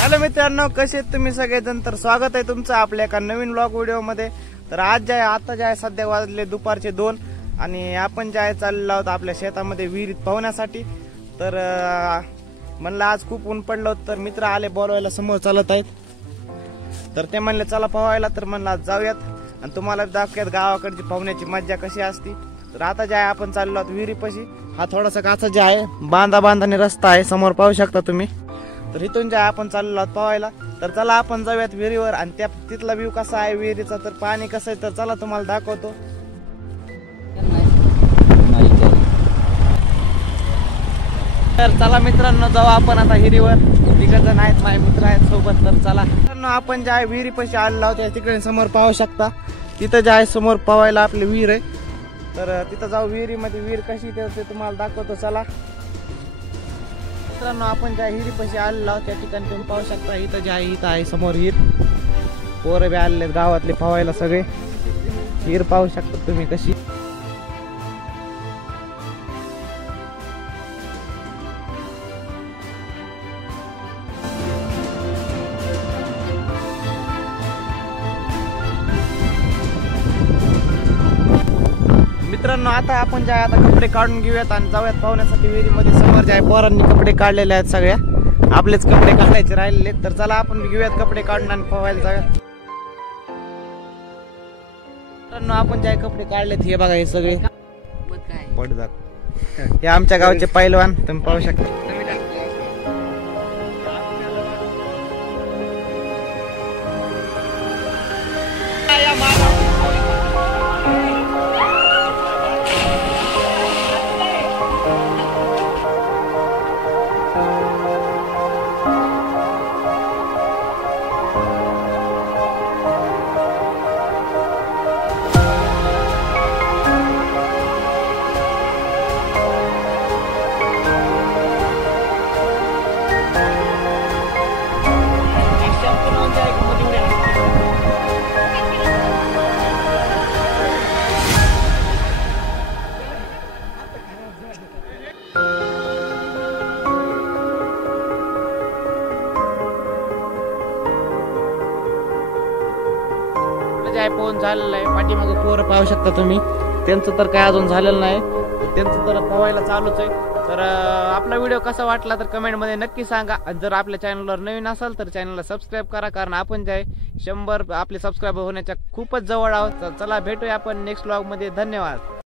Hello मित्रांनो, कसे आहेत तुम्ही सगळेजण? तर स्वागत आहे तुमचं आपल्या एका नवीन व्लॉग व्हिडिओ मध्ये। तर आज जे आहे आता जे आहे सध्या वाजले दुपारचे 2 आणि आपण जे आहे चाललो आहोत आपल्या शेतामध्ये विहिरीत पोहण्यासाठी। तर म्हणलं आज खूप ऊन पडलं होतं, तर मित्र आले बोलवायला समोर चालत आहेत। तर ते म्हणले चला पोहायला, तर म्हणलं आज जाऊयात आणि तुम्हाला दाखवूयात गावाकडची पोहण्याची मज्जा कशी असती। तर आता जे आहे आपण चाललो आहोत विहिरीपाशी। हा थोडासा काचा जे आहे बांधाने रस्ता आहे, समोर पाहू शकता तुम्ही। तर इथून जे आपण चाललो आहोत पोहायला। तर चला आपण जाऊयात विहिरीवर आणि त्या तिथला व्ह्यू कसा आहे विहिरीचा, तर पाणी कसं आहे, तर चला तुम्हाला दाखवतो। तर चला मित्रांनो जाऊ आपण आता विहिरीवर। तिकडे जण आहेत माझे मित्र आहेत सोबत। तर चला मित्रांनो आपण जे आहे विहिरीपाशी आलेलो आहोत। तिकडे समोर पाहू शकता, तिथं जे आहे समोर पोहायला आपली विहीर आहे। तर तिथं जाऊ विहिरीमध्ये, विहीर कशी ते तुम्हाला दाखवतो चला। मित्रांनो आपण ज्या विहिरीपाशी आलेलो आहोत त्या ठिकाणी तुम्ही पाहू शकता, इथं जे आहे इथं आहे समोर विहीर। पोरं बी आलेले गावातले पोहायला सगळे। विहीर पाहू शकता तुम्ही कशी। मित्रांनो आता आपण जे आहे आता कपडे काढून घेऊयात आणि जाऊयात पोहण्यासाठी विहिरीमध्ये। समोर जे आहे पोरांनी कपडे काढलेले आहेत, सगळ्या आपलेच कपडे काढायचे राहिलेले। तर चला आपण घेऊयात कपडे काढून आणि पोहायला जाऊयात। मित्रांनो आपण जे आहे कपडे काढलेत, हे बघा हे सगळे हे आमच्या गावचे पैलवान तुम्ही पाहू शकता। पोहून झालेलं आहे, पाठीमागे पोरं पाहू शकता तुम्ही। त्यांचं तर काय अजून झालेलं नाही, त्यांचं तर पोहायला चालूच आहे। तर आपला व्हिडिओ कसा वाटला तर कमेंट मध्ये नक्की सांगा। आणि जर आपल्या चॅनलवर नवीन असाल तर चॅनलला सबस्क्राईब करा, कारण आपण जे आहे 100 आपले सबस्क्राईबर होण्याच्या खूपच जवळ आहोत। चला भेटूया आपण नेक्स्ट व्लॉग मध्ये। धन्यवाद।